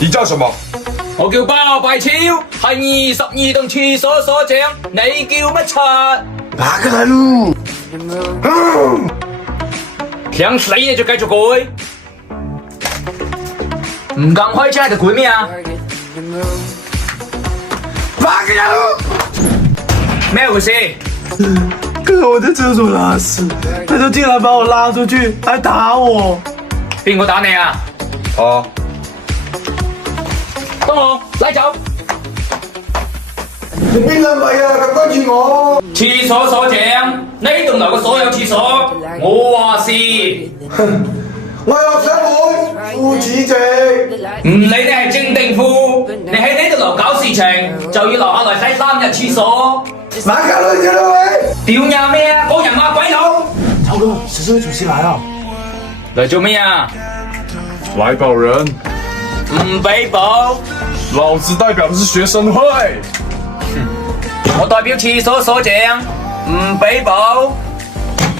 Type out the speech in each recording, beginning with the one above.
你叫什麼？我叫包拜超，係22棟廁所所長，你叫乜柒？哪個來路？想死你就繼續改，唔敢開車就改咩啊？哪個來路？咩回事？可是我在廁所拉屎，他就進來把我拉出去，還打我。邊個打你啊？哦，東龍，拉走！你邊兩位啊？咁跟住我。廁所所長，呢棟樓嘅所有廁所，我話事。我係學生會副主席。唔理你係正定副，你喺呢度樓搞事情，就要留下來洗3日廁所。哪個女嘅啦喂？屌呀咩啊？個人話鬼佬！超哥，學生會主席來了。嚟做咩啊？來保人，唔俾保，老子代表的是學生會。我代表廁所所長，唔俾保。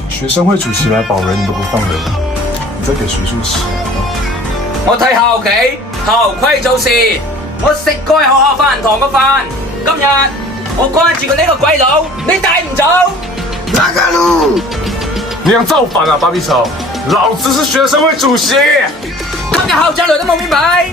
學生會主席來保人，你都不放人，你在給誰做事啊？我睇校企，校規做事。我食過喺學校飯堂個飯，今日我關注過呢個鬼佬，你帶唔走？哪個路？你想造反啊，芭比草！老子是學生會主席。今日校長來都冇面擺。